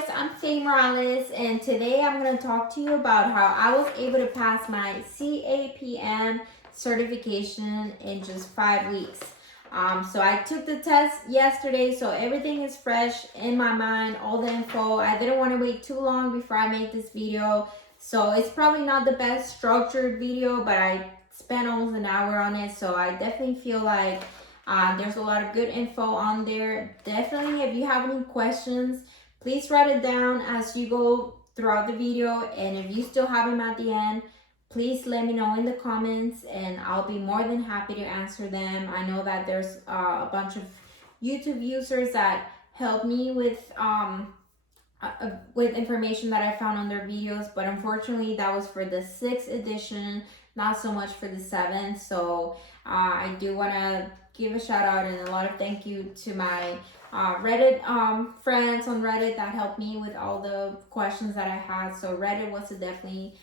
guys, I'm Faye Morales, and today I'm going to talk to you about how I was able to pass my CAPM certification in just 5 weeks. So I took the test yesterday, so everything is fresh in my mind, all the info. I didn't want to wait too long before I made this video, so it's probably not the best structured video, but I spent almost an hour on it, so I definitely feel like there's a lot of good info on there. Definitely, if you have any questions, please write it down as you go throughout the video. And if you still have them at the end, please let me know in the comments and I'll be more than happy to answer them. I know that there's a bunch of YouTube users that help me with information that I found on their videos, but unfortunately that was for the 6th edition, not so much for the 7th. So I do want to give a shout out and a lot of thank you to my Reddit friends on Reddit that helped me with all the questions that I had. So Reddit was a definitely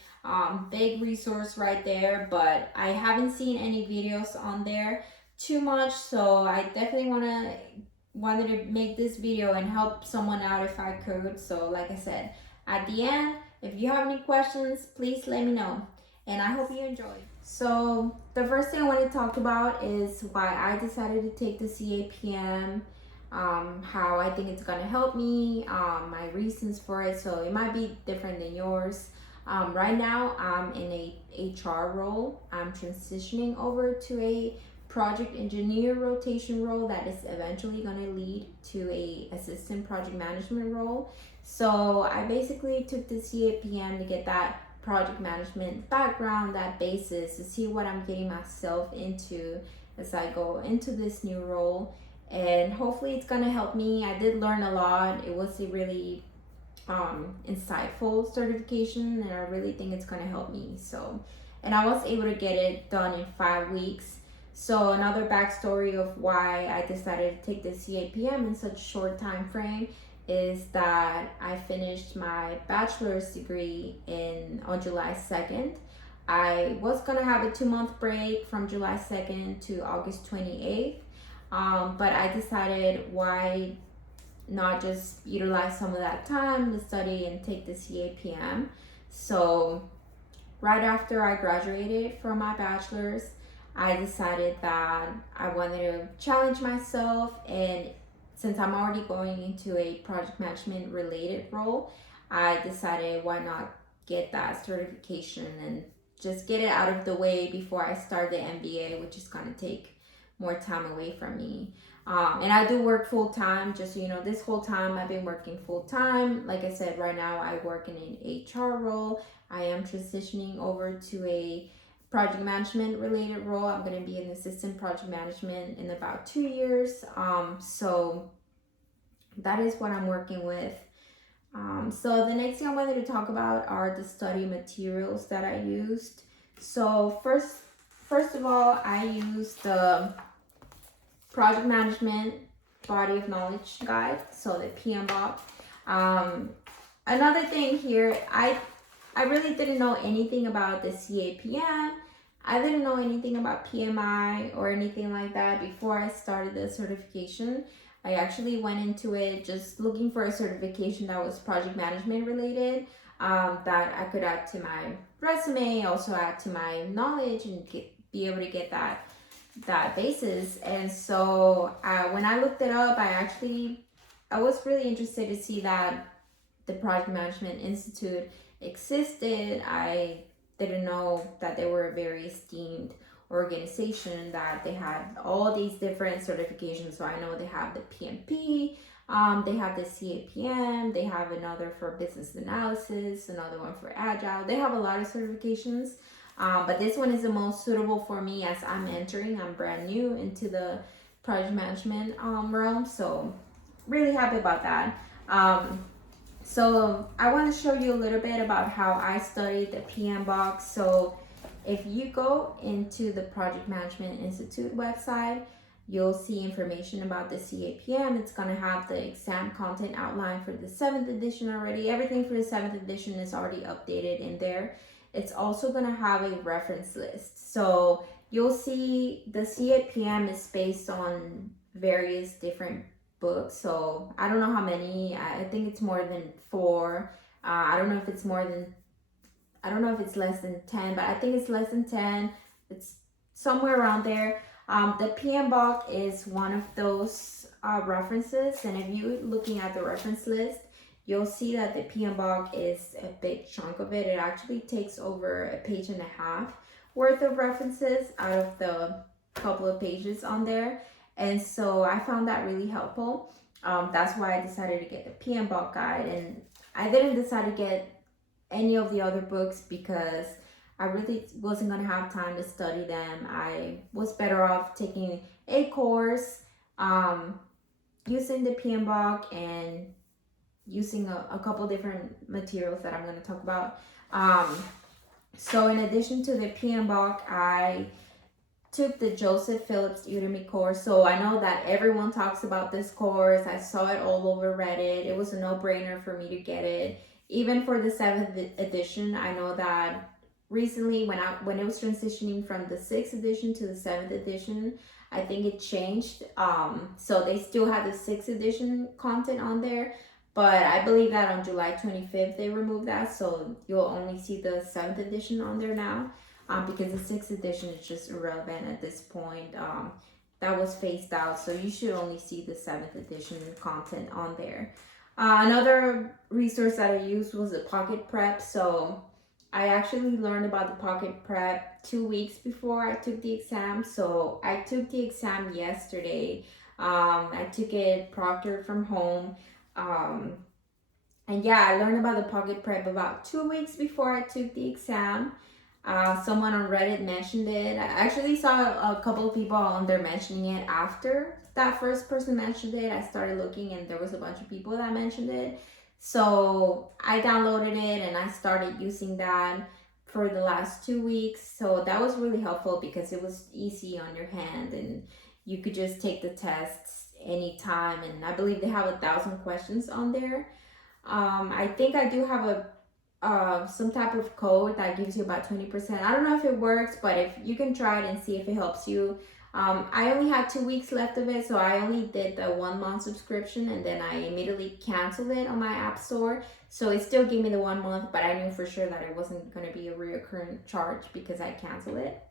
big resource right there, but I haven't seen any videos on there too much, so I definitely wanted to make this video and help someone out if I could. So like I said, at the end, if you have any questions, please let me know, and I hope you enjoy. So the first thing I want to talk about is why I decided to take the CAPM, how I think it's going to help me, my reasons for it. So it might be different than yours. Right now I'm in a HR role. I'm transitioning over to a project engineer rotation role that is eventually going to lead to a assistant project management role. So I basically took the CAPM to get that project management background, that basis, to see what I'm getting myself into as I go into this new role, and hopefully it's going to help me. I did learn a lot. It was a really insightful certification, and I really think it's going to help me. So, and I was able to get it done in 5 weeks. So another backstory of why I decided to take the CAPM in such a short time frame is that I finished my bachelor's degree on July 2nd. I was gonna have a 2-month break from July 2nd to August 28th, but I decided why not just utilize some of that time to study and take the CAPM. So right after I graduated from my bachelor's, I decided that I wanted to challenge myself, and since I'm already going into a project management related role, I decided why not get that certification and just get it out of the way before I start the MBA, which is going to take more time away from me. And I do work full time, just so you know. This whole time I've been working full time. Like I said, right now I work in an HR role. I am transitioning over to a project management related role. I'm going to be an assistant project management in about 2 years. So that is what I'm working with. So the next thing I wanted to talk about are the study materials that I used. So first of all, I used the project management body of knowledge guide, so the PMBOK. Another thing here, I really didn't know anything about the CAPM. I didn't know anything about PMI or anything like that before I started the certification. I actually went into it just looking for a certification that was project management related, that I could add to my resume, also add to my knowledge, and be able to get that basis. And so when I looked it up, I was really interested to see that the Project Management Institute existed. I didn't know that they were a very esteemed organization, that they had all these different certifications. So I know they have the PMP, they have the CAPM, they have another for business analysis, another one for agile. They have a lot of certifications, but this one is the most suitable for me as I'm brand new into the project management realm. So really happy about that. So I want to show you a little bit about how I studied the PMBOK. So if you go into the Project Management Institute website, you'll see information about the CAPM. It's going to have the exam content outline for the 7th edition already. Everything for the 7th edition is already updated in there. It's also going to have a reference list. So you'll see the CAPM is based on various different books. So I don't know how many. I think it's more than 4. I don't know if it's more than, I don't know if it's less than 10, but I think it's less than 10. It's somewhere around there. The PMBOK is one of those references, and if you're looking at the reference list, you'll see that the PMBOK is a big chunk of it. It actually takes over a page and a half worth of references out of the couple of pages on there. And so I found that really helpful. That's why I decided to get the PMBOK guide, and I didn't decide to get any of the other books because I really wasn't going to have time to study them. I was better off taking a course, using the PMBOK and using a couple different materials that I'm going to talk about. So in addition to the PMBOK, I took the Joseph Phillips Udemy course. So I know that everyone talks about this course. I saw it all over Reddit. It was a no-brainer for me to get it. Even for the 7th edition, I know that recently when it was transitioning from the 6th edition to the 7th edition, I think it changed. So they still have the 6th edition content on there, but I believe that on July 25th they removed that, so you'll only see the 7th edition on there now, because the 6th edition is just irrelevant at this point. That was phased out, so you should only see the 7th edition content on there. Another resource that I used was the Pocket Prep. So I actually learned about the Pocket Prep 2 weeks before I took the exam. So I took the exam yesterday. I took it proctored from home. And yeah, I learned about the Pocket Prep about 2 weeks before I took the exam. Someone on Reddit mentioned it. I actually saw a couple of people on there mentioning it after that first person mentioned it. I started looking and there was a bunch of people that mentioned it. So I downloaded it and I started using that for the last 2 weeks. So that was really helpful because it was easy on your hand and you could just take the tests anytime. And I believe they have 1,000 questions on there. I think I do have some type of code that gives you about 20%. I don't know if it works, but if you can try it and see if it helps you. I only had 2 weeks left of it, so I only did the 1 month subscription and then I immediately canceled it on my app store. So it still gave me the 1 month, but I knew for sure that it wasn't going to be a reoccurring charge because I canceled it.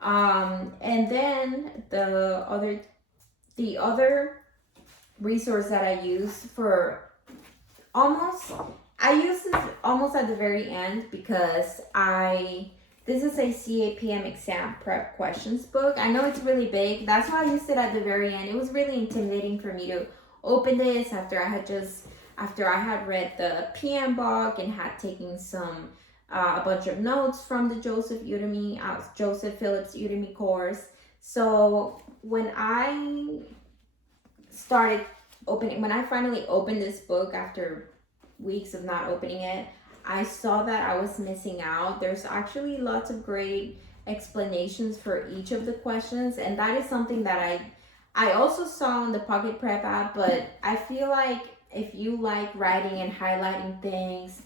And then the other resource that I use for I use this almost at the very end because this is a CAPM exam prep questions book. I know it's really big. That's why I used it at the very end. It was really intimidating for me to open this after I had read the PMBOK and had taken a bunch of notes from the Joseph Phillips Udemy course. So when I finally opened this book after weeks of not opening it, I saw that I was missing out. There's actually lots of great explanations for each of the questions, and that is something that I also saw on the Pocket Prep app, but I feel like if you like writing and highlighting things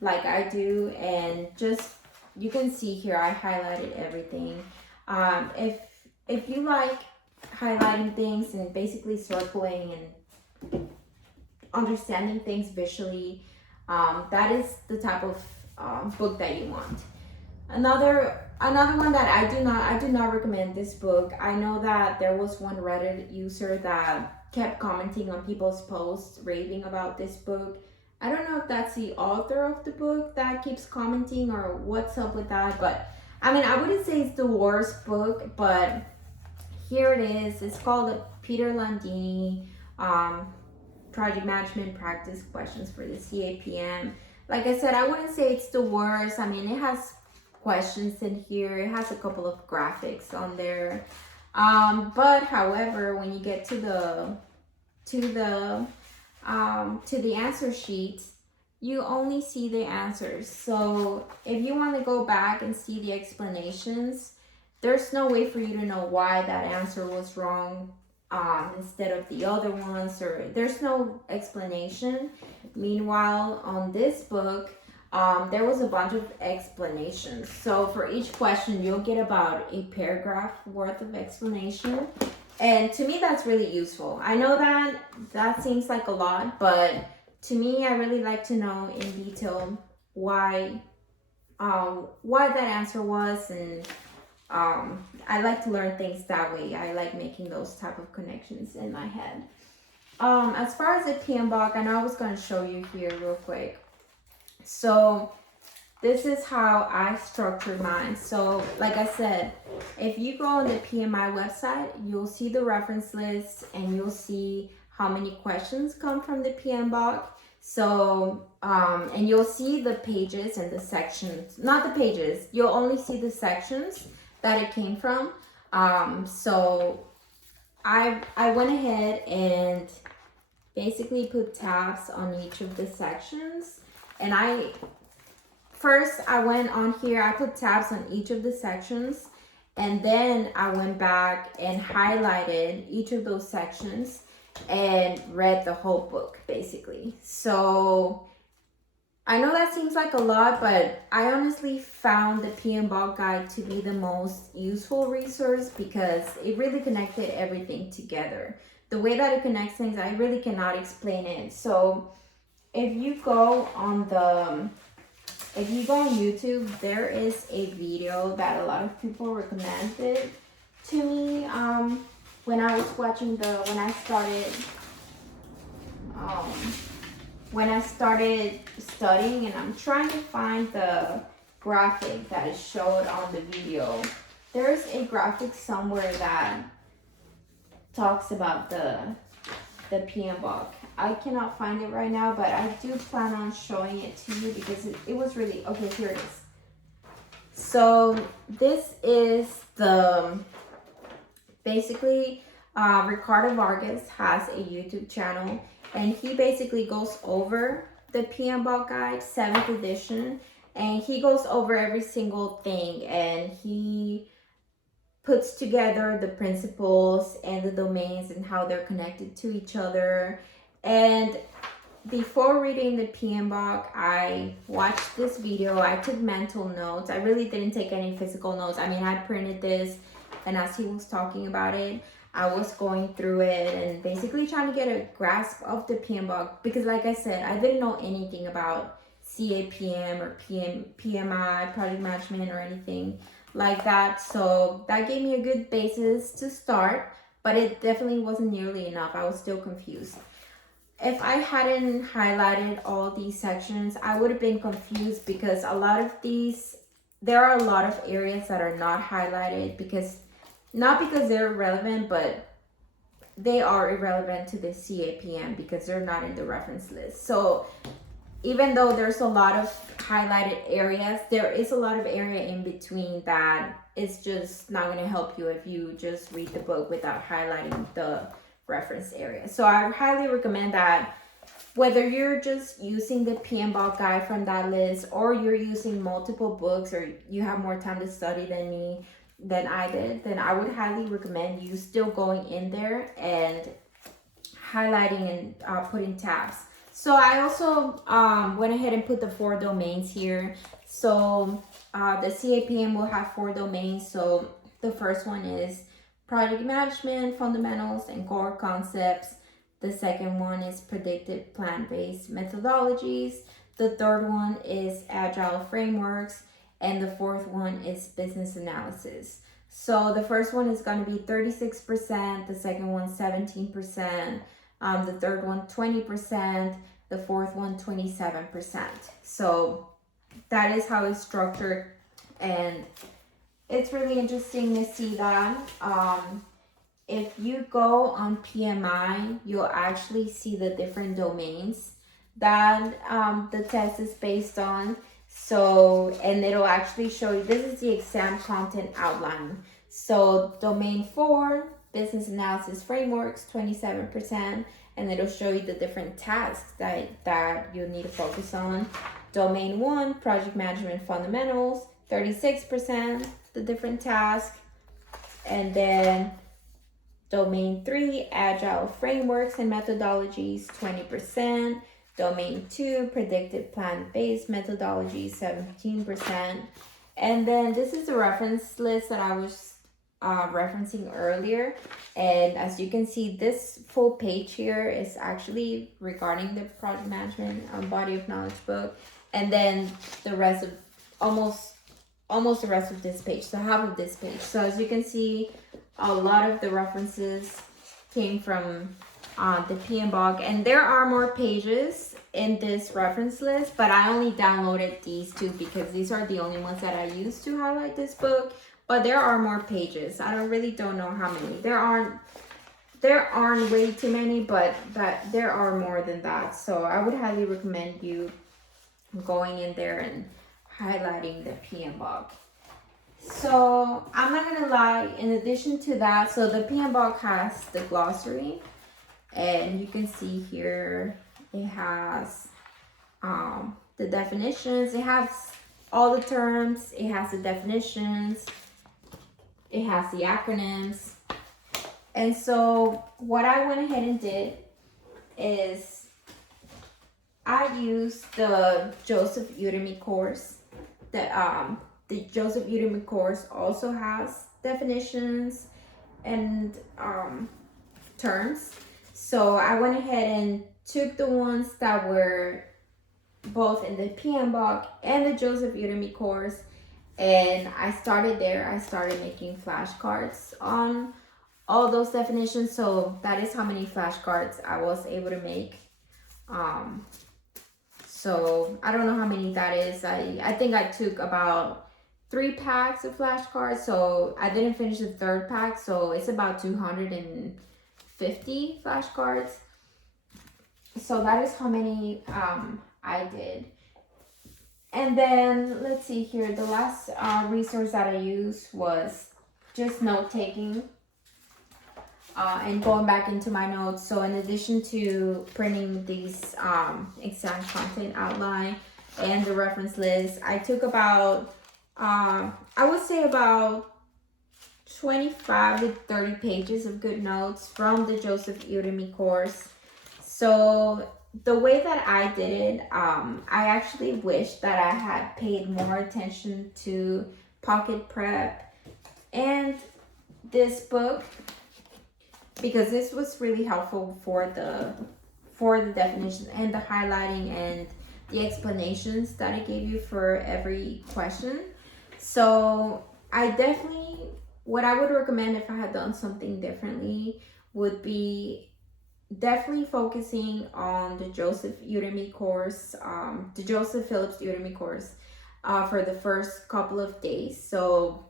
like I do, and just, you can see here I highlighted everything. If you like highlighting things and basically circling and understanding things visually, that is the type of book that you want. Another one that I do not recommend this book. I know that there was one Reddit user that kept commenting on people's posts raving about this book. I don't know if that's the author of the book that keeps commenting or what's up with that, but I mean, I wouldn't say it's the worst book, but here it is. It's called the Peter Landini Project Management Practice Questions for the CAPM. Like I said, I wouldn't say it's the worst. I mean, it has questions in here. It has a couple of graphics on there. But however, when you get to the answer sheet, you only see the answers. So if you want to go back and see the explanations, there's no way for you to know why that answer was wrong instead of the other ones, or there's no explanation. Meanwhile, on this book, there was a bunch of explanations. So for each question, you'll get about a paragraph worth of explanation. And to me, that's really useful. I know that seems like a lot, but to me, I really like to know in detail why that answer was, and I like to learn things that way. I like making those type of connections in my head. As far as the PMBOK, I know I was going to show you here real quick. So this is how I structured mine. So like I said, if you go on the PMI website, you'll see the reference list and you'll see how many questions come from the PMBOK. So, and you'll see the pages and the sections, not the pages, you'll only see the sections that it came from. So I went ahead and basically put tabs on each of the sections. And I went on here, I put tabs on each of the sections, and then I went back and highlighted each of those sections and read the whole book basically. So I know that seems like a lot, but I honestly found the PMBOK guide to be the most useful resource because it really connected everything together. The way that it connects things, I really cannot explain it. So if you go on YouTube, there is a video that a lot of people recommended to me when I was watching when I started studying, and I'm trying to find the graphic that is showed on the video. There's a graphic somewhere that talks about the PMBOK. I cannot find it right now, but I do plan on showing it to you because it was really, okay, here it is. So this is basically Ricardo Vargas has a YouTube channel, and he basically goes over the PMBOK guide, 7th edition, and he goes over every single thing, and he puts together the principles and the domains and how they're connected to each other. And before reading the PMBOK, I watched this video. I took mental notes. I really didn't take any physical notes. I mean, I printed this, and as he was talking about it, I was going through it and basically trying to get a grasp of the PMBOK because, like I said, I didn't know anything about CAPM or PMI, project management, or anything like that. So that gave me a good basis to start, but it definitely wasn't nearly enough. I was still confused. If I hadn't highlighted all these sections, I would have been confused because there are a lot of areas that are not highlighted not because they're irrelevant, but they are irrelevant to the CAPM because they're not in the reference list. So even though there's a lot of highlighted areas, there is a lot of area in between that is just not going to help you if you just read the book without highlighting the reference area. So I highly recommend that whether you're just using the PMBOK guide from that list, or you're using multiple books, or you have more time to study than I did, then I would highly recommend you still going in there and highlighting and putting tabs. So I also went ahead and put the 4 domains here. So the CAPM will have 4 domains. So the first one is project management, fundamentals, and core concepts. The second one is predictive plan-based methodologies. The third one is agile frameworks. And the fourth one is business analysis. So the first one is going to be 36%, the second one 17%, the third one 20%, the fourth one 27%. So that is how it's structured, and it's really interesting to see that. If you go on PMI, you'll actually see the different domains that the test is based on. So, and it'll actually show you, this is the exam content outline. So domain 4, business analysis frameworks, 27%, and it'll show you the different tasks that you'll need to focus on. Domain 1, project management fundamentals, 36%, the different tasks. And then domain 3, agile frameworks and methodologies, 20%. Domain 2, predictive plan-based methodology, 17%. And then this is the reference list that I was referencing earlier. And as you can see, this full page here is actually regarding the project management body of knowledge book, and then the rest of almost the rest of this page, so half of this page. So as you can see, a lot of the references came from the PMBOK, and there are more pages in this reference list, but I only downloaded these two because these are the only ones that I use to highlight this book. But there are more pages. I don't know how many. There aren't way too many, but that there are more than that. So I would highly recommend you going in there and highlighting the PMBOK. So I'm not gonna lie, in addition to that, so the PMBOK has the glossary, and you can see here it has the definitions. It has all the terms. It has the definitions. It has the acronyms. And so what I went ahead and did is I used the Joseph Udemy course. The Joseph Udemy course also has definitions and terms. So I went ahead and took the ones that were both in the PMBOK and the Joseph Udemy course, and I started there. I started making flashcards on all those definitions. So that is how many flashcards I was able to make. So I don't know how many that is. I think I took about 3 packs of flashcards. So I didn't finish the 3rd pack. So it's about 250 flashcards. So that is how many I did. And then let's see here. The last resource that I used was just note taking and going back into my notes. So in addition to printing these exam content outline and the reference list, I took about I would say about 25 to 30 pages of good notes from the Joseph Udemy course. So the way that I did it, I actually wish that I had paid more attention to pocket prep and this book, because this was really helpful for the definition and the highlighting and the explanations that it gave you for every question. So I definitely, what I would recommend if I had done something differently would be definitely focusing on the Joseph Udemy course, the Joseph Phillips Udemy course for the first couple of days. So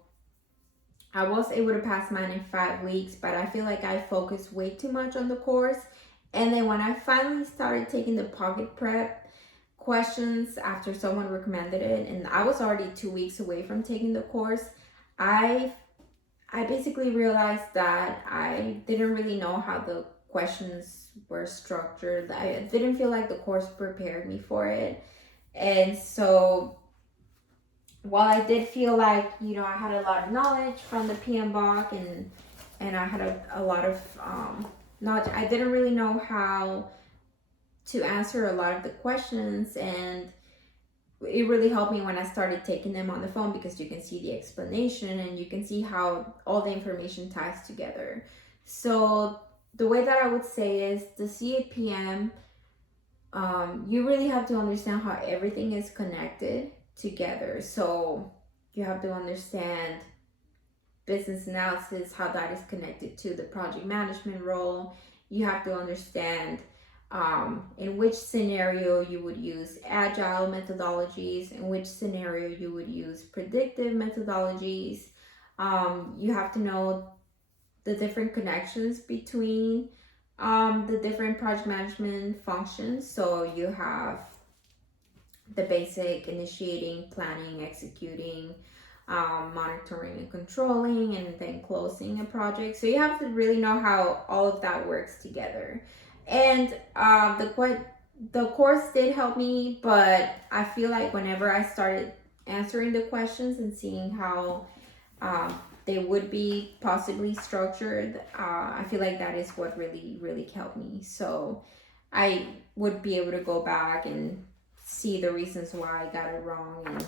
I was able to pass mine in 5 weeks, but I feel like I focused way too much on the course. And then when I finally started taking the pocket prep questions after someone recommended it, and I was already 2 weeks away from taking the course, I basically realized that I didn't really know how the questions were structured. I didn't feel like the course prepared me for it. And so while I did feel like, I had a lot of knowledge from the PMBOK and I had a lot of knowledge, I didn't really know how to answer a lot of the questions, and it really helped me when I started taking them on the phone, because you can see the explanation and you can see how all the information ties together. So the way that I would say is the CAPM, you really have to understand how everything is connected together. So you have to understand business analysis, how that is connected to the project management role. You have to understand in which scenario you would use agile methodologies, in which scenario you would use predictive methodologies. You have to know the different connections between the different project management functions. So you have the basic initiating, planning, executing, monitoring and controlling, and then closing a project. So you have to really know how all of that works together. And the course did help me, but I feel like whenever I started answering the questions and seeing how they would be possibly structured, I feel like that is what really helped me. So I would be able to go back and see the reasons why I got it wrong, and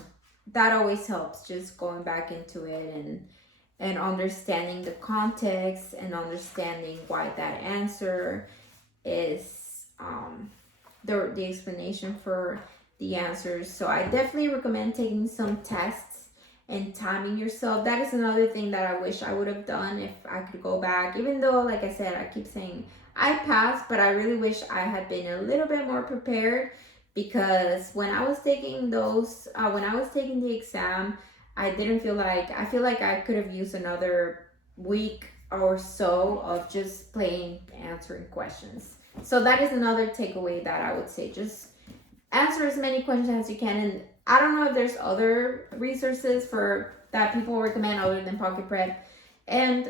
that always helps, just going back into it and understanding the context and understanding why that answer is the explanation for the answers. So I definitely recommend taking some tests and timing yourself. That is another thing that I wish I would have done if I could go back. Even though, like I said, I keep saying I passed, but I really wish I had been a little bit more prepared, because when I was taking the exam, I feel like I could have used another week or so of just plain answering questions. So that is another takeaway that I would say. Just answer as many questions as you can. And I don't know if there's other resources for that people recommend other than Pocket Prep and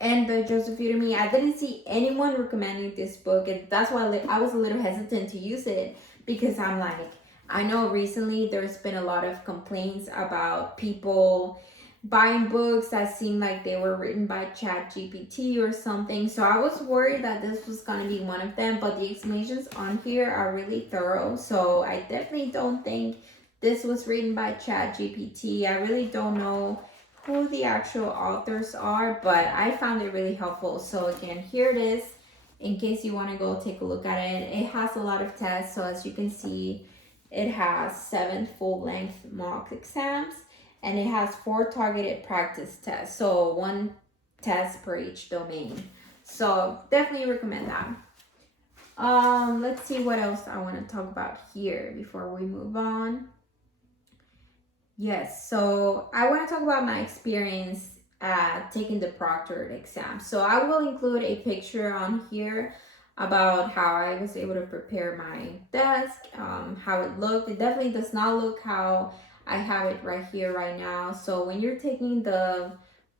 the Joseph Udemy. I didn't see anyone recommending this book, and that's why I was a little hesitant to use it, because I'm like, I know recently there's been a lot of complaints about people buying books that seemed like they were written by Chat GPT or something. So I was worried that this was going to be one of them, but the explanations on here are really thorough. So I definitely don't think this was written by Chat GPT. I really don't know who the actual authors are, but I found it really helpful. So again, here it is, in case you want to go take a look at it. It has a lot of tests. So as you can see, it has 7 full-length mock exams, and it has 4 targeted practice tests. So 1 test per each domain. So definitely recommend that. Let's see what else I want to talk about here before we move on. Yes, so I want to talk about my experience taking the proctored exam. So I will include a picture on here about how I was able to prepare my desk, how it looked. It definitely does not look how I have it right here, right now. So when you're taking the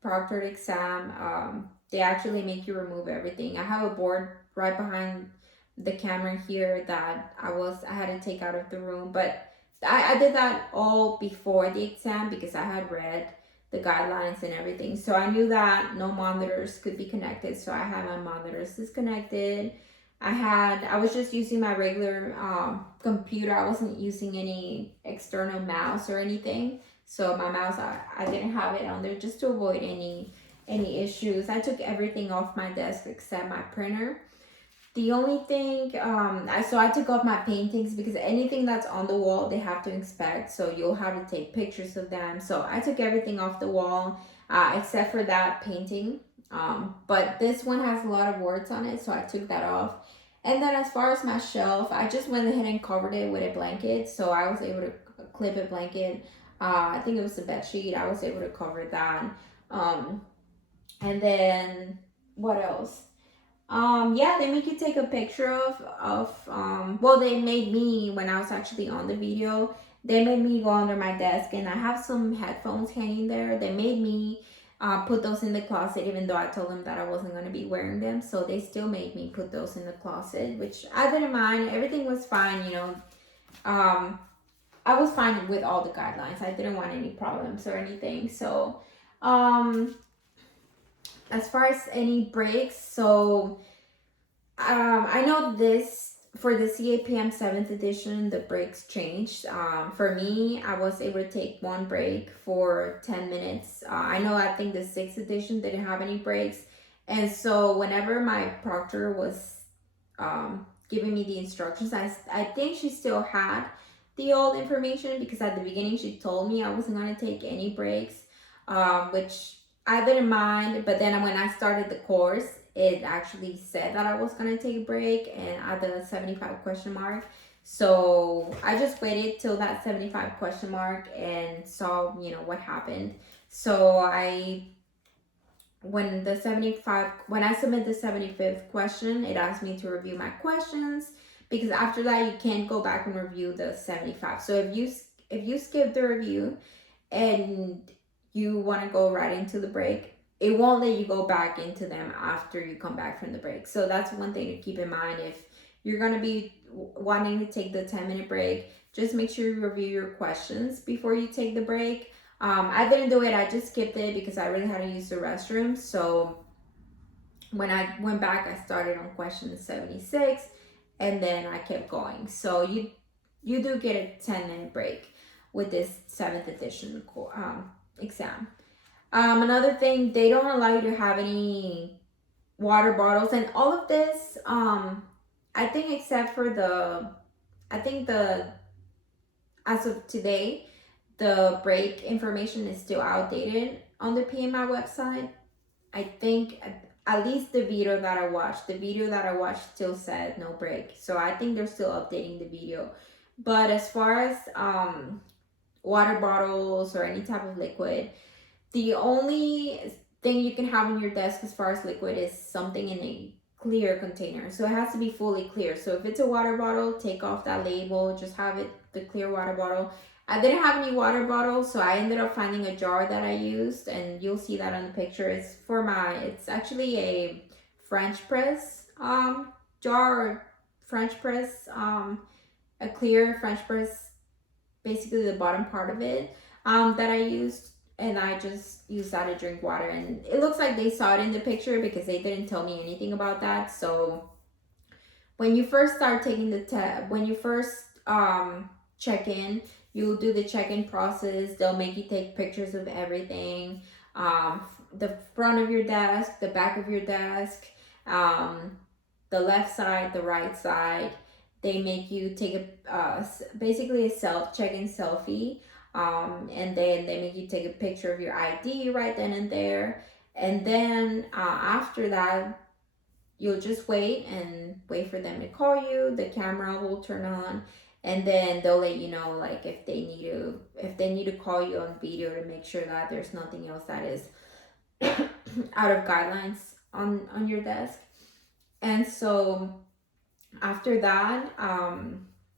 proctored exam, they actually make you remove everything. I have a board right behind the camera here that I had to take out of the room, but I did that all before the exam because I had read the guidelines and everything. So I knew that no monitors could be connected. So I had my monitors disconnected. I was just using my regular computer. I wasn't using any external mouse or anything. So my mouse, I didn't have it on there just to avoid any issues. I took everything off my desk except my printer. The only thing, I took off my paintings because anything that's on the wall, they have to inspect. So you'll have to take pictures of them. So I took everything off the wall, except for that painting. But this one has a lot of words on it, so I took that off. And then as far as my shelf, I just went ahead and covered it with a blanket. So I was able to clip a blanket. I think it was a bed sheet. I was able to cover that. And then what else? They make you take a picture of they made me, when I was actually on the video, they made me go under my desk, and I have some headphones hanging there. They made me put those in the closet, even though I told them that I wasn't going to be wearing them. So they still made me put those in the closet, which I didn't mind. Everything was fine, I was fine with all the guidelines. I didn't want any problems or anything. So, as far as any breaks, so I know this for the CAPM 7th edition, the breaks changed. For me, I was able to take 1 break for 10 minutes. I think the 6th edition didn't have any breaks. And so whenever my proctor was giving me the instructions, I think she still had the old information, because at the beginning she told me I wasn't going to take any breaks, which I didn't mind. But then when I started the course, it actually said that I was going to take a break and at the 75 question mark. So I just waited till that 75 question mark and saw, what happened. So when I submit the 75th question, it asked me to review my questions, because after that you can't go back and review the 75. So if you skip the review and you want to go right into the break, it won't let you go back into them after you come back from the break. So that's one thing to keep in mind. If you're going to be wanting to take the 10-minute break, just make sure you review your questions before you take the break. I didn't do it. I just skipped it because I really had to use the restroom. So when I went back, I started on question 76 and then I kept going. So you do get a 10-minute break with this 7th edition exam. Another thing, they don't allow you to have any water bottles and all of this. I think except for I think as of today, the break information is still outdated on the PMI website. I think at least the video that I watched still said no break. So I think they're still updating the video. But as far as water bottles or any type of liquid, the only thing you can have on your desk as far as liquid is something in a clear container. So it has to be fully clear. So if it's a water bottle, take off that label, just have it the clear water bottle. I didn't have any water bottles, so I ended up finding a jar that I used, and you'll see that on the picture. It's actually a French press jar, or French press, a clear French press, basically the bottom part of it, that I used, and I just used that to drink water. And it looks like they saw it in the picture because they didn't tell me anything about that. So when you first start taking the test, when you first check in, you'll do the check-in process. They'll make you take pictures of everything, the front of your desk, the back of your desk, the left side, the right side. They make you take basically a check-in selfie, and then they make you take a picture of your ID right then and there. And then after that, you'll just wait for them to call you. The camera will turn on, and then they'll let you know, like, if they need to call you on video to make sure that there's nothing else that is out of guidelines on your desk. And so after that,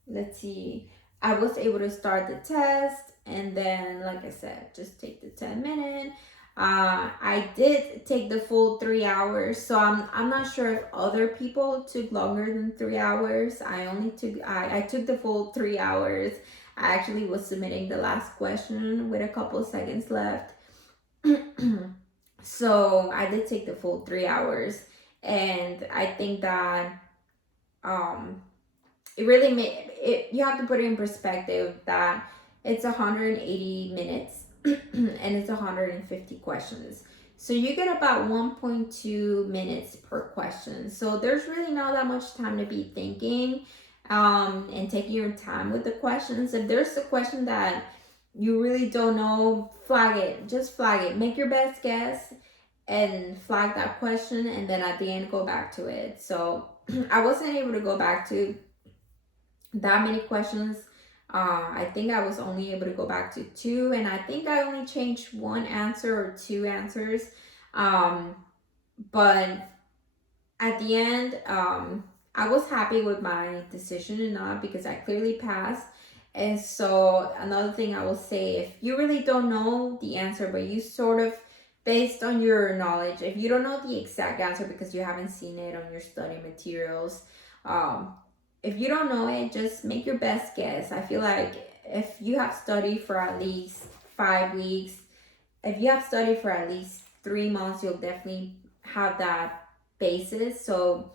let's see, I was able to start the test, and then, like I said, just take the 10-minute. I did take the full 3 hours, so I'm not sure if other people took longer than 3 hours. I took the full 3 hours. I actually was submitting the last question with a couple of seconds left. So I did take the full 3 hours, and I think that it really made it. You have to put it in perspective that it's 180 minutes and it's 150 questions. So you get about 1.2 minutes per question. So there's really not that much time to be thinking and taking your time with the questions. If there's a question that you really don't know, flag it. Just flag it. Make your best guess and flag that question, and then at the end go back to it. So I wasn't able to go back to that many questions. I think I was only able to go back to 2, and I think I only changed 1 answer or 2 answers. But at the end, I was happy with my decision and not, because I clearly passed. And so another thing I will say, if you really don't know the answer, but you sort of, based on your knowledge, if you don't know the exact answer because you haven't seen it on your study materials, if you don't know it, just make your best guess. I feel like if you have studied for at least 5 weeks, if you have studied for at least 3 months, you'll definitely have that basis. So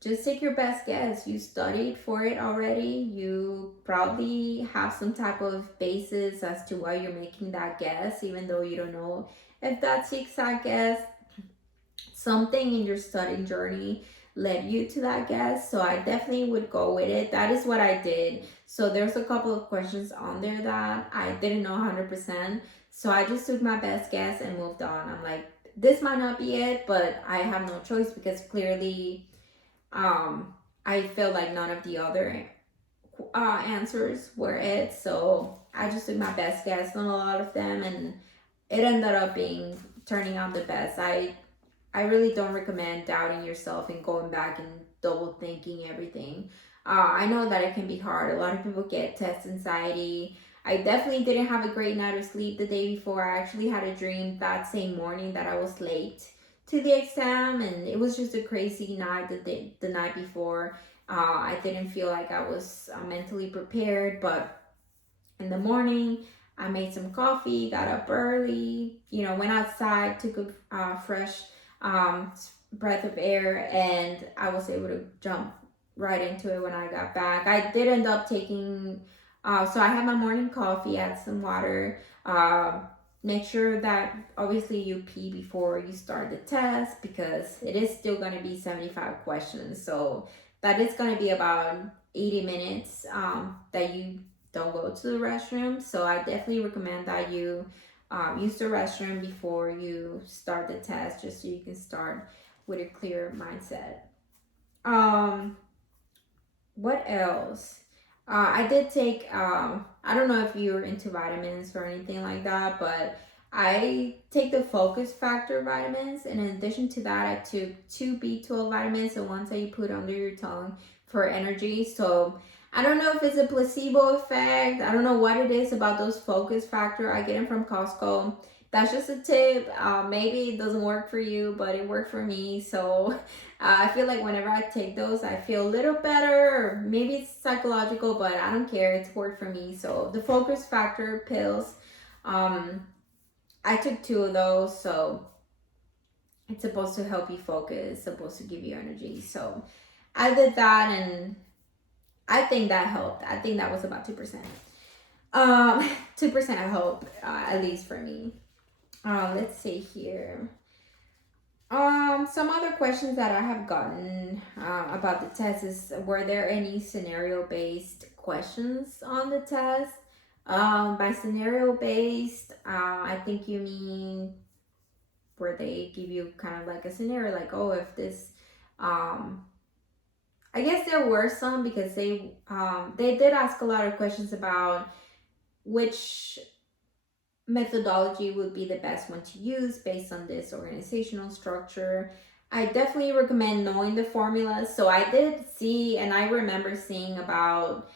just take your best guess. You studied for it already. You probably have some type of basis as to why you're making that guess, even though you don't know if that's the exact guess. Something in your studying journey led you to that guess, so I definitely would go with it. That is what I did. So there's a couple of questions on there that I didn't know 100%, so I just took my best guess and moved on. I'm like, this might not be it, but I have no choice, because clearly I feel like none of the other answers were it. So I just took my best guess on a lot of them, and it ended up turning out the best. I really don't recommend doubting yourself and going back and double thinking everything. I know that it can be hard. A lot of people get test anxiety. I definitely didn't have a great night of sleep the day before. I actually had a dream that same morning that I was late to the exam, and it was just a crazy night the night before. I didn't feel like I was mentally prepared, but in the morning I made some coffee, got up early, went outside, took a fresh breath of air, and I was able to jump right into it when I got back. I did end up taking so I had my morning coffee, had some water, make sure that obviously you pee before you start the test, because it is still going to be 75 questions. So that is going to be about 80 minutes that you don't go to the restroom. So I definitely recommend that you use the restroom before you start the test, just so you can start with a clear mindset. What else? I did take, I don't know if you're into vitamins or anything like that, but I take the focus factor vitamins. And in addition to that, I took 2 B12 vitamins, the ones that you put under your tongue for energy. So I don't know if it's a placebo effect. I don't know what it is about those focus factor. I get them from Costco. That's just a tip. Maybe it doesn't work for you, but it worked for me. So I feel like whenever I take those, I feel a little better. Or maybe it's psychological, but I don't care. It's worked for me. So the focus factor pills, I took 2 of those. So it's supposed to help you focus, supposed to give you energy. So I did that, and I think that helped. I think that was about 2%. 2% I hope, at least for me. Let's see here. Some other questions that I have gotten about the test is, were there any scenario-based questions on the test? By scenario-based, I think you mean where they give you kind of like a scenario, like, oh, if this, I guess there were some, because they did ask a lot of questions about which methodology would be the best one to use based on this organizational structure. I definitely recommend knowing the formulas. So I did see, and I remember seeing about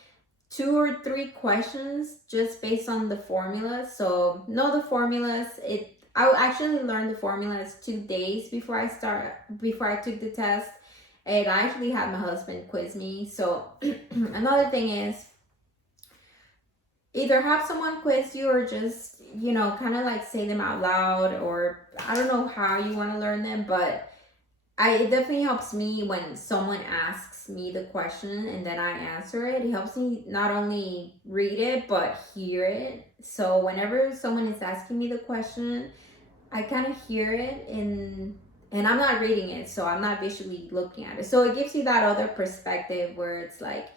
2 or 3 questions just based on the formulas. So know the formulas. I actually learned the formulas 2 days before I took the test. And I actually had my husband quiz me. So another thing is, either have someone quiz you, or just, kind of like say them out loud, or I don't know how you want to learn them, but it definitely helps me when someone asks me the question and then I answer it. It helps me not only read it, but hear it. So whenever someone is asking me the question, I kind of hear it, and I'm not reading it, so I'm not visually looking at it. So it gives you that other perspective where it's like,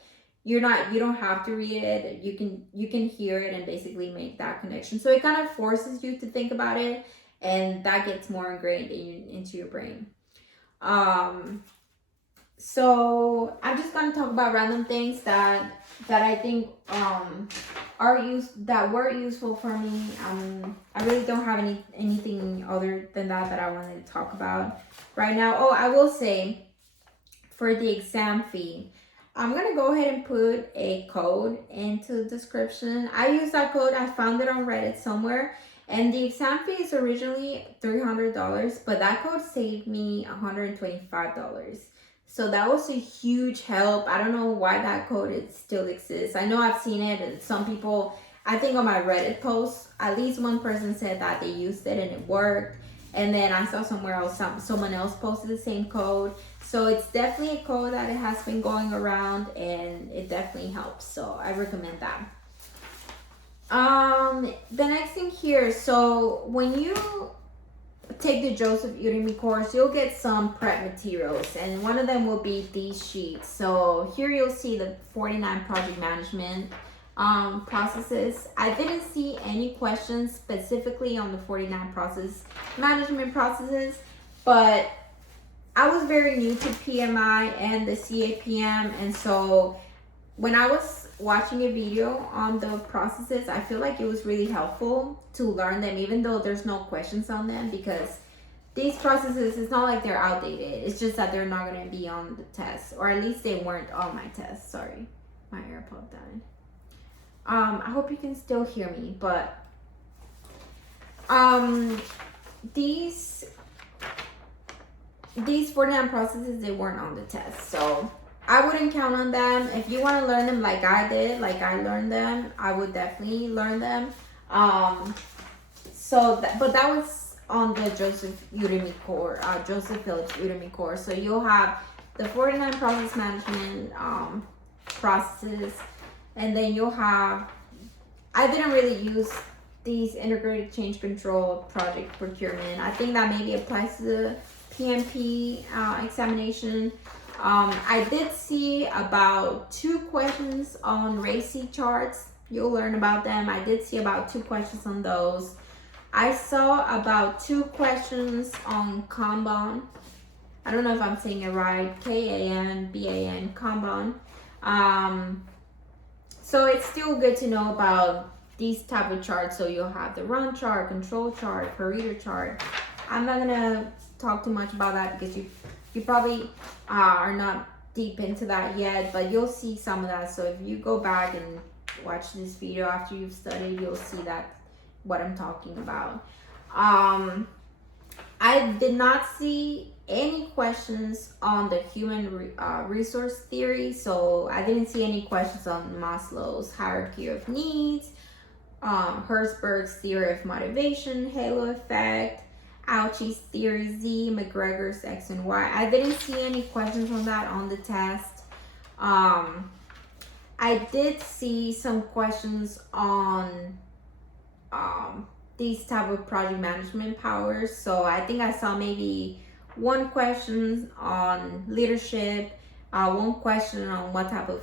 you don't have to read it. You can hear it and basically make that connection. So it kind of forces you to think about it, and that gets more ingrained into your brain. So I'm just going to talk about random things that I think were useful for me. I really don't have anything other than that I wanted to talk about right now. Oh, I will say, for the exam fee, I'm going to go ahead and put a code into the description. I use that code. I found it on Reddit somewhere. And the exam fee is originally $300, but that code saved me $125. So that was a huge help. I don't know why that code still exists. I know I've seen it, and some people, I think on my Reddit post, at least one person said that they used it and it worked. And then I saw somewhere else, someone else posted the same code. So it's definitely a code that it has been going around, and it definitely helps. So I recommend that. The next thing here, so when you take the Joseph Udemy course, you'll get some prep materials, and one of them will be these sheets. So here you'll see the 49 project management processes. I didn't see any questions specifically on the 49 management processes, but I was very new to PMI and the CAPM, and so when I was watching a video on the processes, I feel like it was really helpful to learn them, even though there's no questions on them, because these processes, it's not like they're outdated. It's just that they're not going to be on the test, or at least they weren't on my test. Sorry, my AirPod died. I hope you can still hear me, but these 49 processes, they weren't on the test, so I wouldn't count on them. If you want to learn them like I did, like I learned them, I would definitely learn them. But that was on the Joseph Phillips Udemy course. So you'll have the 49 process management processes, and then you'll have, I didn't really use these integrated change control project procurement. I think that maybe applies to the PMP examination. I did see about 2 questions on RACI charts. You'll learn about them. I did see about 2 questions on those. I saw about 2 questions on Kanban. I don't know if I'm saying it right. KANBAN, Kanban. So it's still good to know about these type of charts. So you'll have the run chart, control chart, per reader chart. I'm not gonna talk too much about that because you probably are not deep into that yet, but you'll see some of that. So if you go back and watch this video after you've studied, you'll see that what I'm talking about. I did not see any questions on the human resource theory, so I didn't see any questions on Maslow's hierarchy of needs, Herzberg's theory of motivation, halo effect, Ouchie's theory Z, McGregor's X and Y. I didn't see any questions on that on the test. I did see some questions on these type of project management powers. So I think I saw maybe 1 question on leadership, 1 question on what type of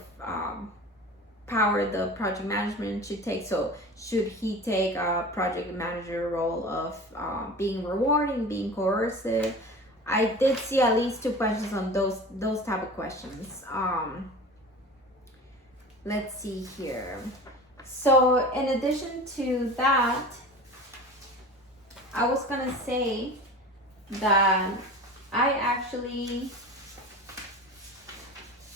power the project management should take. So should he take a project manager role of being rewarding, being coercive? I did see at least 2 questions on those type of questions. Let's see here. So in addition to that, I was gonna say that I actually,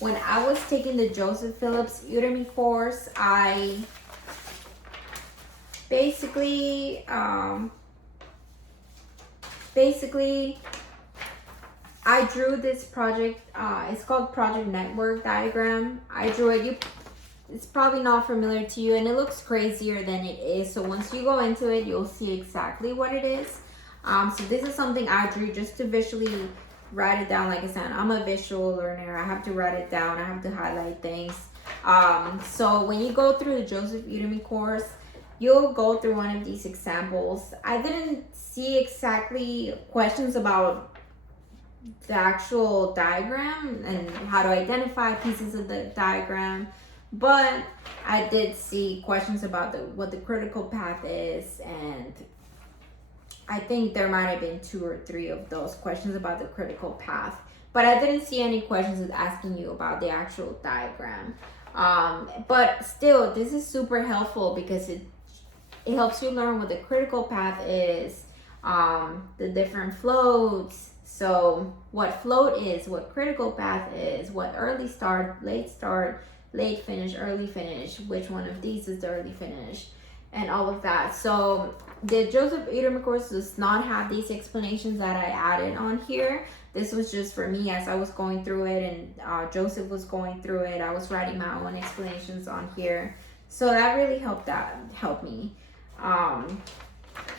when I was taking the Joseph Phillips Udemy course, I basically I drew this project. It's called Project Network Diagram. I drew it. It's probably not familiar to you, and it looks crazier than it is. So once you go into it, you'll see exactly what it is. So this is something I drew just to visually write it down. Like I said, I'm a visual learner. I have to write it down. I have to highlight things. So when you go through the Joseph Udemy course, you'll go through one of these examples. I didn't see exactly questions about the actual diagram and how to identify pieces of the diagram, but I did see questions about what the critical path is, and I think there might have been 2 or 3 of those questions about the critical path, but I didn't see any questions asking you about the actual diagram. But still, this is super helpful because it helps you learn what the critical path is, the different floats. So what float is, what critical path is, what early start, late finish, early finish, which one of these is the early finish, and all of that. So the Joseph Udemy course does not have these explanations that I added on here. This was just for me as I was going through it, and Joseph was going through it. I was writing my own explanations on here. So that really helped me.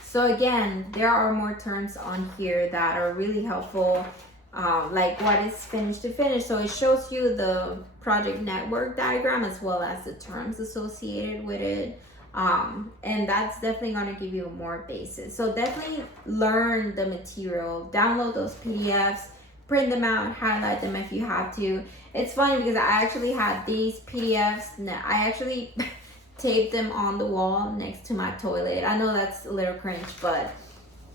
So again, there are more terms on here that are really helpful, like what is finish to finish. So it shows you the project network diagram as well as the terms associated with it. And that's definitely going to give you more basis. So definitely learn the material, download those PDFs, print them out, highlight them if you have to. It's funny because I actually had these PDFs, and I actually taped them on the wall next to my toilet. I know that's a little cringe, but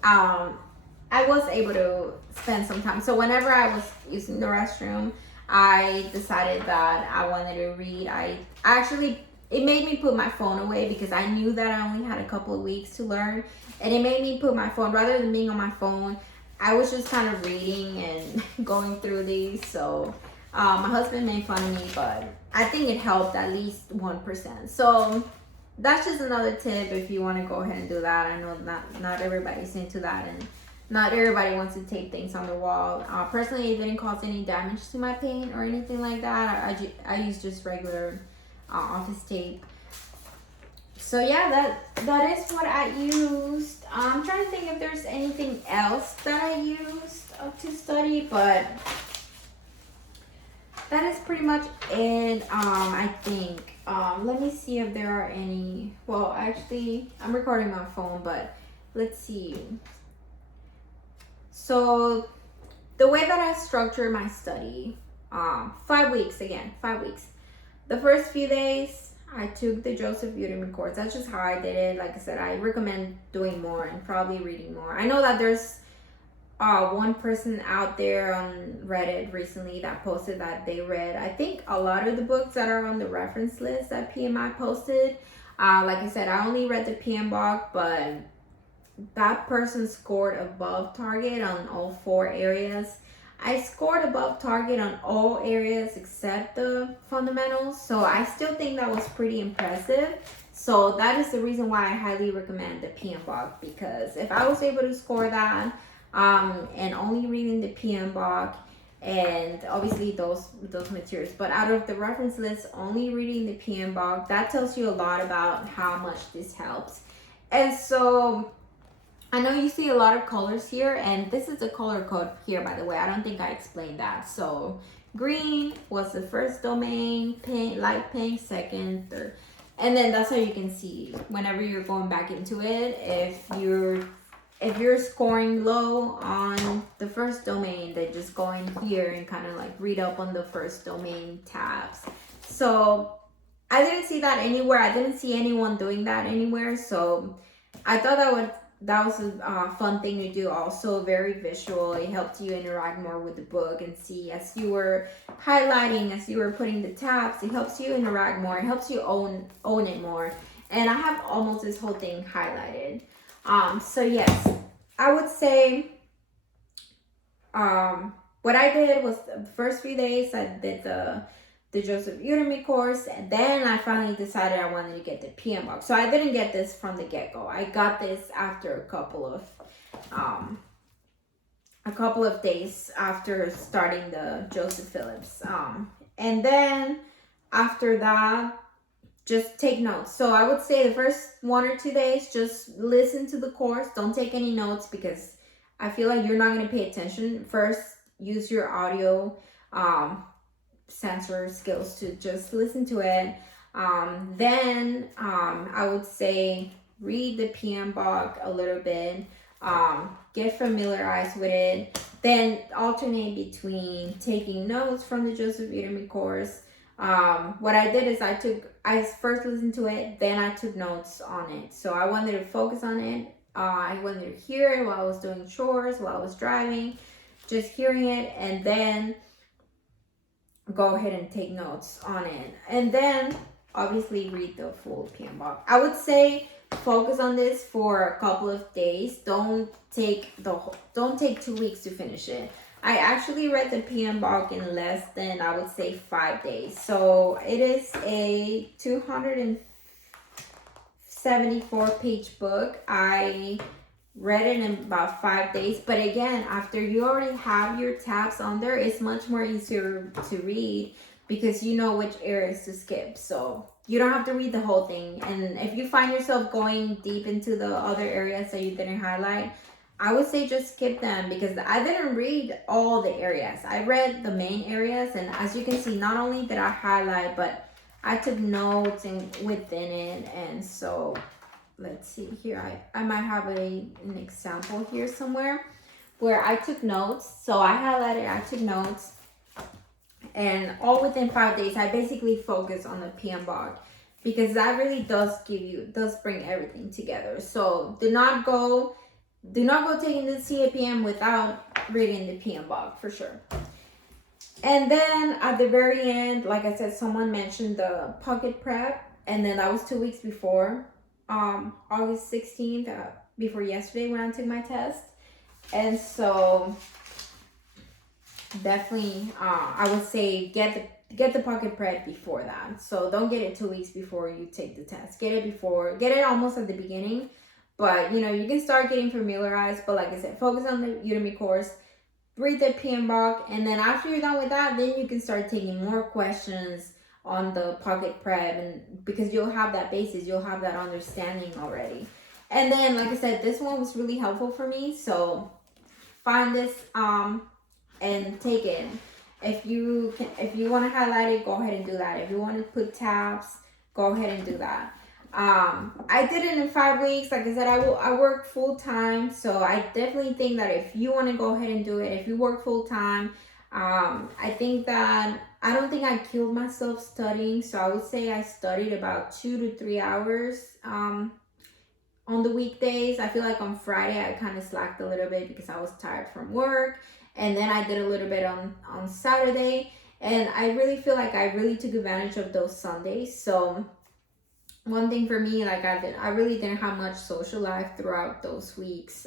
I was able to spend some time. So whenever I was using the restroom, I decided that I wanted to read. It made me put my phone away because I knew that I only had a couple of weeks to learn, and it made me put my phone, rather than being on my phone, I was just kind of reading and going through these. So my husband made fun of me, but I think it helped at least 1%. So that's just another tip if you want to go ahead and do that. I know not everybody's into that, and not everybody wants to tape things on the wall. Personally, it didn't cause any damage to my paint or anything like that. I use just regular office tape. So yeah, that is what I used. I'm trying to think if there's anything else that I used to study, but that is pretty much it. I think Let me see if there are any. Well, actually, I'm recording my phone, but let's see. So the way that I structure my study, 5 weeks again, 5 weeks. The first few days, I took the Joseph Udemy course. That's just how I did it. Like I said, I recommend doing more and probably reading more. I know that there's one person out there on Reddit recently that posted that they read, I think, a lot of the books that are on the reference list that PMI posted. Like I said, I only read the PMBOK, but that person scored above target on all 4 areas. I scored above target on all areas except the fundamentals, so I still think that was pretty impressive. So that is the reason why I highly recommend the PMBOK, because if I was able to score that, and only reading the PMBOK and obviously those materials, but out of the reference list, only reading the PMBOK, that tells you a lot about how much this helps. And so I know you see a lot of colors here, and this is the color code here, by the way. I don't think I explained that. So green was the first domain, pink, light pink, second, third. And then that's how you can see whenever you're going back into it, if you're scoring low on the first domain, then just go in here and kind of like read up on the first domain tabs. So I didn't see that anywhere. I didn't see anyone doing that anywhere. So I thought that was a fun thing to do. Also very visual. It helped you interact more with the book and see as you were highlighting, as you were putting the tabs, it helps you interact more. It helps you own it more. And I have almost this whole thing highlighted. So yes, I would say what I did was the first few days I did the Joseph Udemy course, and then I finally decided I wanted to get the PMBOK. So I didn't get this from the get-go. I got this after a couple of days after starting the Joseph Phillips. And then after that, just take notes. So I would say the first 1 or 2 days, just listen to the course. Don't take any notes because I feel like you're not going to pay attention. First, use your audio sensor skills to just listen to it. Then I would say read the PMBOK a little bit. Get familiarized with it. Then alternate between taking notes from the Joseph Udemy course. What I did is I first listened to it, then I took notes on it. So I wanted to focus on it. I wanted to hear it while I was doing chores, while I was driving, just hearing it, and then go ahead and take notes on it. And then obviously read the full PMBOK. I would say focus on this for a couple of days. Don't take 2 weeks to finish it. I actually read the PMBOK in less than, I would say, 5 days. So it is a 274 page book. I read it in about 5 days. But again, after you already have your tabs on there, it's much more easier to read because you know which areas to skip. So you don't have to read the whole thing. And if you find yourself going deep into the other areas that you didn't highlight, I would say just skip them because I didn't read all the areas. I read the main areas, and as you can see, not only did I highlight, but I took notes within it. And so let's see here. I might have an example here somewhere where I took notes. So I highlighted, I took notes, and all within 5 days, I basically focused on the PMBOK because that really does bring everything together. So do not go taking the CAPM without reading the PMBOK for sure. And then at the very end, like I said, someone mentioned the pocket prep, and then that was 2 weeks before, August 16th, before yesterday when I took my test. And so definitely, I would say get the pocket prep before that. So don't get it 2 weeks before you take the test. Get it almost at the beginning. But, you can start getting familiarized. But like I said, focus on the Udemy course, read the PMBOK, and then after you're done with that, then you can start taking more questions on the pocket prep, and because you'll have that basis, you'll have that understanding already. And then, like I said, this one was really helpful for me. So find this and take it. If you want to highlight it, go ahead and do that. If you want to put tabs, go ahead and do that. I did it in 5 weeks. Like I said, I work full time, so I definitely think that if you want to go ahead and do it, if you work full time, I think that I don't think I killed myself studying. So I would say I studied about 2 to 3 hours on the weekdays. I feel like on Friday I kind of slacked a little bit because I was tired from work, and then I did a little bit on Saturday, and I really feel like I really took advantage of those Sundays. So one thing for me, like I really didn't have much social life throughout those weeks.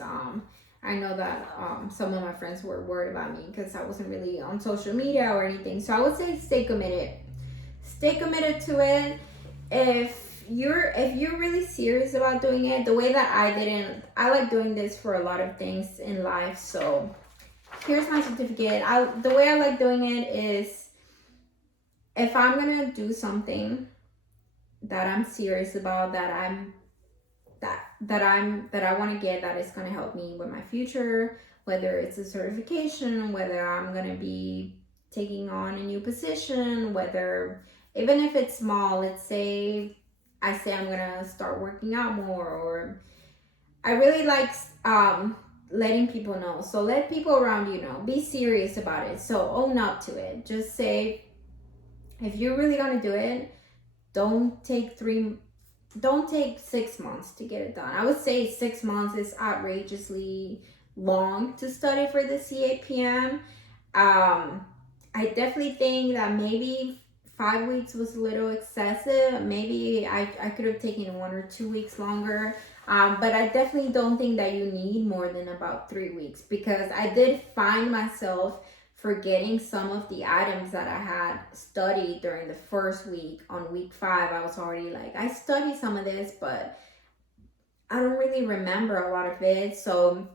I know that some of my friends were worried about me because I wasn't really on social media or anything. So I would say stay committed. Stay committed to it. If you're really serious about doing it, the way that I didn't, I like doing this for a lot of things in life. So here's my certificate. The way I like doing it is, if I'm gonna do something that I'm serious about, that I want to get, that is going to help me with my future, whether it's a certification, whether I'm going to be taking on a new position, whether, even if it's small, let's say I say I'm going to start working out more, or I really like letting people know. So let people around you know. Be serious about it. So own up to it. Just say, if you're really going to do it, don't take 6 months to get it done. I would say 6 months is outrageously long to study for the CAPM. I definitely think that maybe 5 weeks was a little excessive. Maybe I could have taken 1 or 2 weeks longer. But I definitely don't think that you need more than about 3 weeks, because I did find myself forgetting some of the items that I had studied during the first week. On week 5, I was already like, I studied some of this, but I don't really remember a lot of it. So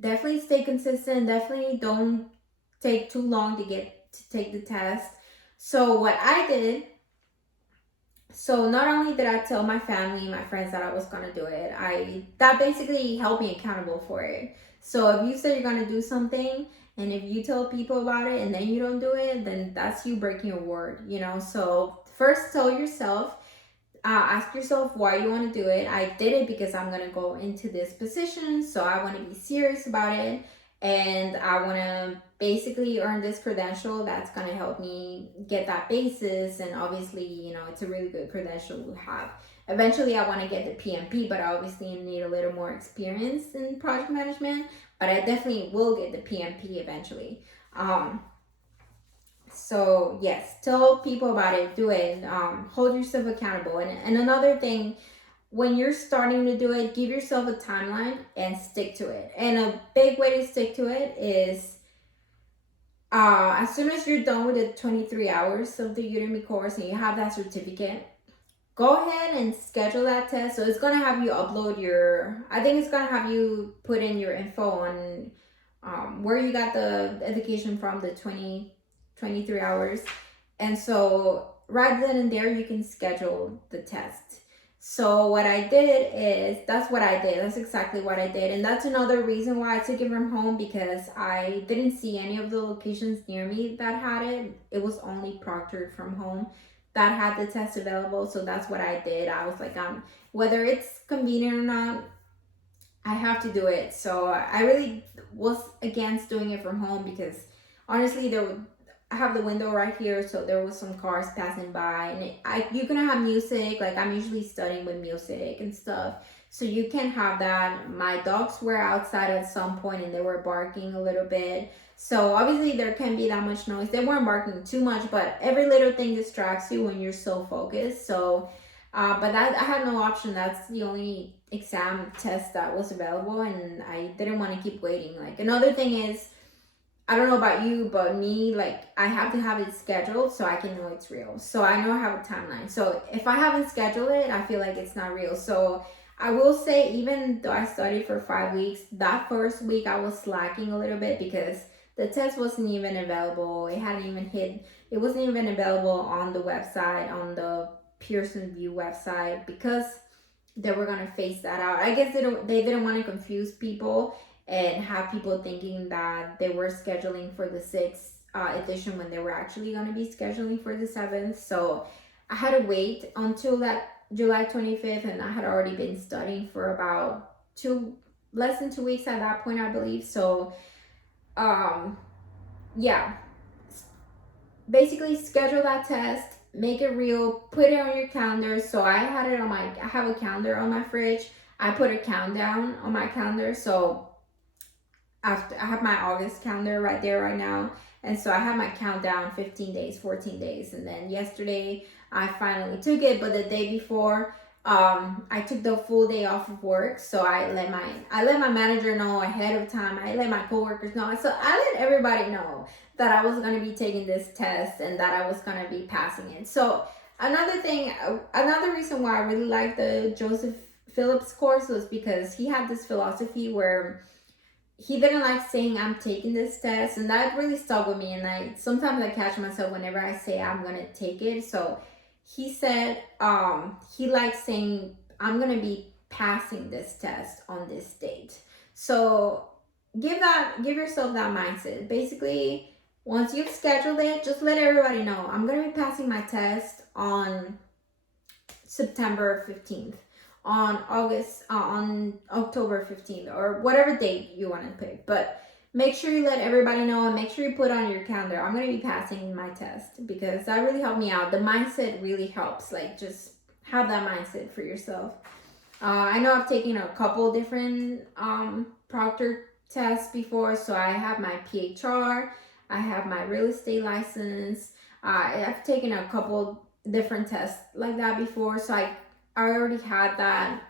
definitely stay consistent. Definitely don't take too long to take the test. So what I did, so not only did I tell my family, my friends, that I was gonna do it, that basically helped me accountable for it. So if you said you're gonna do something, and if you tell people about it and then you don't do it, then that's you breaking your word, you know? So first tell yourself, ask yourself why you want to do it. I did it because I'm going to go into this position. So I want to be serious about it. And I want to basically earn this credential that's going to help me get that basis. And obviously, you know, it's a really good credential to have. Eventually, I want to get the PMP, but I obviously need a little more experience in project management. But I definitely will get the PMP eventually. So yes, tell people about it, do it, hold yourself accountable. And another thing, when you're starting to do it, give yourself a timeline and stick to it. And a big way to stick to it is, as soon as you're done with the 23 hours of the Udemy course and you have that certificate, go ahead and schedule that test. So it's going to have you upload I think it's going to have you put in your info on where you got the education from, the 23 hours. And so right then and there, you can schedule the test. So what I did is, that's what I did. That's exactly what I did. And that's another reason why I took it from home, because I didn't see any of the locations near me that had it. It was only proctored from home that had the test available. So that's what I did. I was like, whether it's convenient or not, I have to do it. So I really was against doing it from home, because honestly, I have the window right here, so there was some cars passing by, and you can have music. Like, I'm usually studying with music and stuff, so you can have that. My dogs were outside at some point and they were barking a little bit. So obviously there can't be that much noise. They weren't barking too much, but every little thing distracts you when you're so focused. So, but that, I had no option. That's the only exam test that was available, and I didn't want to keep waiting. Like, another thing is, I don't know about you, but me, like, I have to have it scheduled so I can know it's real. So I know I have a timeline. So if I haven't scheduled it, I feel like it's not real. So I will say, even though I studied for 5 weeks, that first week I was slacking a little bit, because the test wasn't even available. It hadn't even hit. It wasn't even available on the website, on the Pearson VUE website, because they were going to phase that out. I guess they didn't want to confuse people and have people thinking that they were scheduling for the 6th edition when they were actually going to be scheduling for the 7th. So I had to wait until that July 25th, and I had already been studying for about less than 2 weeks at that point, I believe. So, um, yeah, basically schedule that test, make it real, put it on your calendar. So I have a calendar on my fridge. I put a countdown on my calendar. So after I have my August calendar right there right now. And so I have my countdown 15 days, 14 days. And then yesterday I finally took it, but the day before, I took the full day off of work. So I let my manager know ahead of time. I let my coworkers know. So I let everybody know that I was going to be taking this test and that I was going to be passing it. So another reason why I really like the Joseph Phillips course was because he had this philosophy where he didn't like saying I'm taking this test, and that really stuck with me. And I catch myself whenever I say I'm gonna take it. So he said he likes saying I'm gonna be passing this test on this date. So give yourself that mindset. Basically, once you've scheduled it, just let everybody know I'm gonna be passing my test on September 15th, on October 15th, or whatever date you want to pick. But make sure you let everybody know, and make sure you put on your calendar, I'm going to be passing my test, because that really helped me out. The mindset really helps. Like, just have that mindset for yourself. I know I've taken a couple different proctored tests before. So I have my PHR, I have my real estate license. I've taken a couple different tests like that before. So I already had that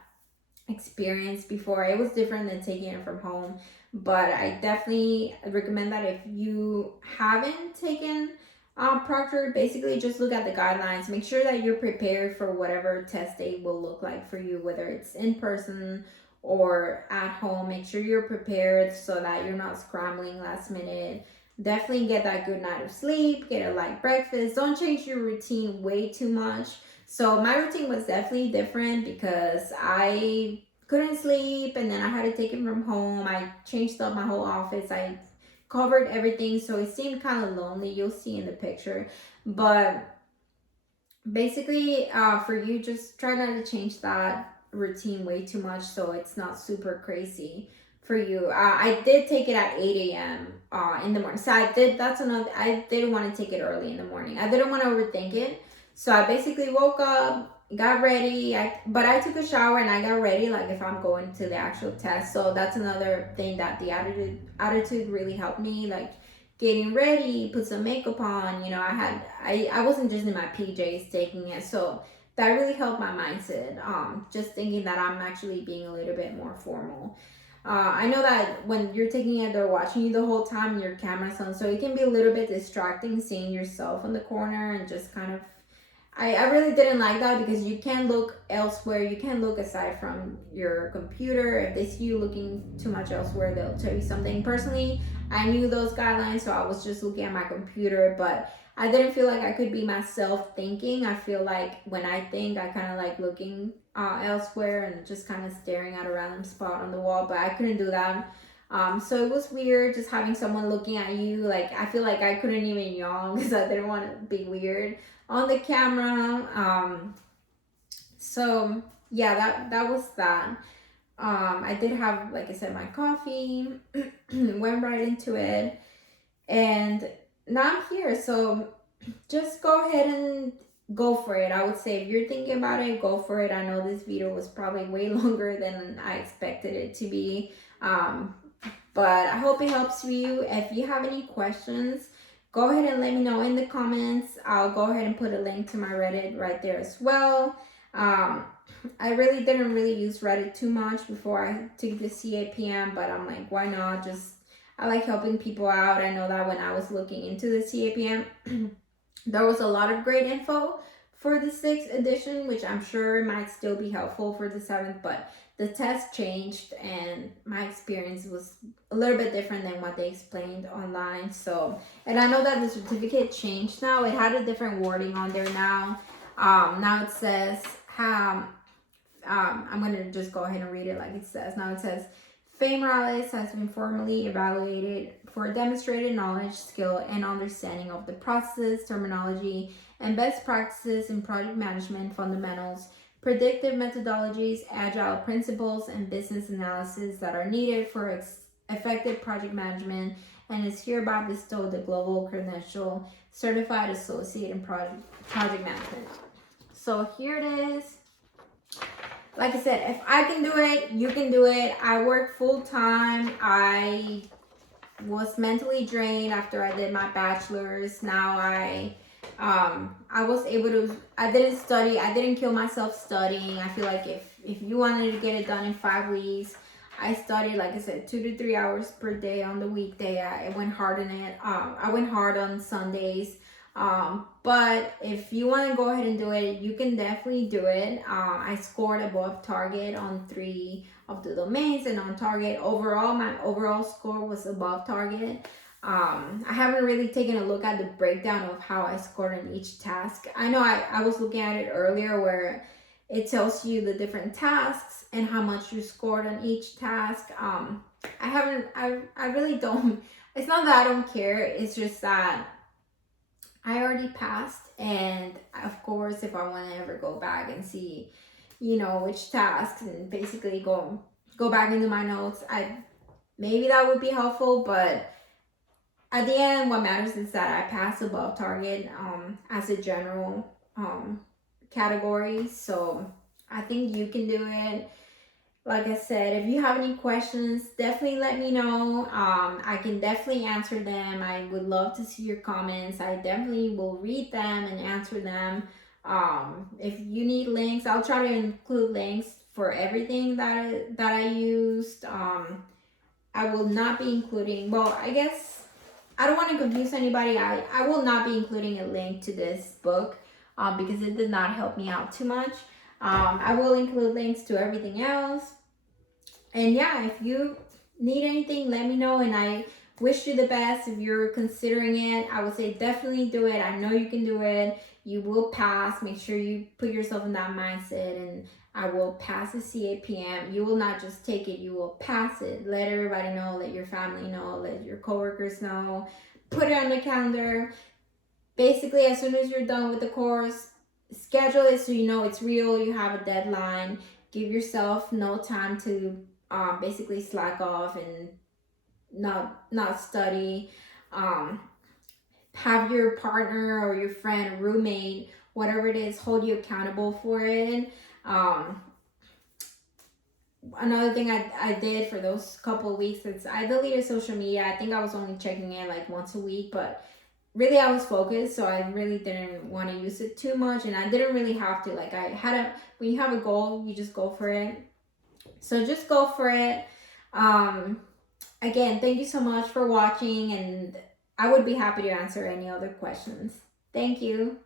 experience before. It was different than taking it from home, but I definitely recommend that if you haven't taken proctored, basically just look at the guidelines. Make sure that you're prepared for whatever test day will look like for you, whether it's in person or at home. Make sure you're prepared so that you're not scrambling last minute. Definitely get that good night of sleep, get a light breakfast. Don't change your routine way too much. So my routine was definitely different because I couldn't sleep, and then I had to take it from home. I changed up my whole office. I covered everything, so it seemed kind of lonely. You'll see in the picture. But basically, for you, just try not to change that routine way too much so it's not super crazy for you. I did take it at 8 a.m. In the morning. So I didn't want to take it early in the morning. I didn't want to overthink it. So I basically woke up, got ready, but I took a shower and I got ready like if I'm going to the actual test. So that's another thing that the attitude really helped me, like getting ready, put some makeup on. I wasn't just in my PJs taking it. So that really helped my mindset. Just thinking that I'm actually being a little bit more formal. I know that when you're taking it, they're watching you the whole time, your camera's on, so it can be a little bit distracting seeing yourself in the corner and just kind of, I really didn't like that, because you can look elsewhere. You can look aside from your computer. If they see you looking too much elsewhere, they'll tell you something. Personally, I knew those guidelines, so I was just looking at my computer, but I didn't feel like I could be myself thinking. I feel like when I think, I kind of like looking elsewhere and just kind of staring at a random spot on the wall, but I couldn't do that. So it was weird just having someone looking at you. Like, I feel like I couldn't even yawn because I didn't want to be weird on the camera. So yeah, that was that. I did have, like I said, my coffee, went right into it, and now I'm here. So just go ahead and go for it. I would say if you're thinking about it, go for it. I know this video was probably way longer than I expected it to be. But I hope it helps you. If you have any questions, go ahead and let me know in the comments. I'll go ahead and put a link to my Reddit right there as well. I really didn't use Reddit too much before I took the CAPM, but I'm like, why not? I like helping people out. I know that when I was looking into the CAPM, there was a lot of great info for the 6th edition, which I'm sure might still be helpful for the 7th, but the test changed and my experience was a little bit different than what they explained online. So, and I know that the certificate changed now. It had a different wording on there now. Now it says, I'm going to just go ahead and read it like it says. Now it says, Faye Morales has been formally evaluated for demonstrated knowledge, skill, and understanding of the process, terminology, and best practices in project management fundamentals, predictive methodologies, agile principles, and business analysis that are needed for effective project management, and is hereby bestowed the global credential certified associate in project management. So here it is. Like I said, if I can do it, you can do it. I work full time. I was mentally drained after I did my bachelor's. Now I was able to, I didn't study, I didn't kill myself studying. I feel like if you wanted to get it done in 5 weeks, I studied, like I said, 2 to 3 hours per day on the weekday. I went hard on it. I went hard on Sundays. But if you want to go ahead and do it, you can definitely do it. I scored above target on 3 of the domains, and on target overall, my overall score was above target. I haven't really taken a look at the breakdown of how I scored on each task. I know I was looking at it earlier where it tells you the different tasks and how much you scored on each task. I really don't, it's not that I don't care, it's just that I already passed, and of course, if I want to ever go back and see, which tasks, and basically go back into my notes, maybe that would be helpful. But at the end, what matters is that I passed above target as a general category. So I think you can do it. Like I said, if you have any questions, definitely let me know. I can definitely answer them. I would love to see your comments. I definitely will read them and answer them. If you need links, I'll try to include links for everything that I used. I will not be including, well, I guess I don't want to confuse anybody. I will not be including a link to this book because it did not help me out too much. I will include links to everything else. And yeah, if you need anything, let me know. And I wish you the best. If you're considering it, I would say definitely do it. I know you can do it. You will pass. Make sure you put yourself in that mindset. And I will pass the CAPM. You will not just take it, you will pass it. Let everybody know. Let your family know. Let your coworkers know. Put it on the calendar. Basically, as soon as you're done with the course, schedule it so you know it's real. You have a deadline. Give yourself no time to basically slack off and not study. Have your partner or your friend, roommate, whatever it is, hold you accountable for it. Another thing I did for those couple of weeks is I deleted social media. I think I was only checking it like once a week, but really I was focused, so I really didn't want to use it too much, and I didn't really have to. Like, when you have a goal, you just go for it. So just go for it. Again, thank you so much for watching, and I would be happy to answer any other questions. Thank you.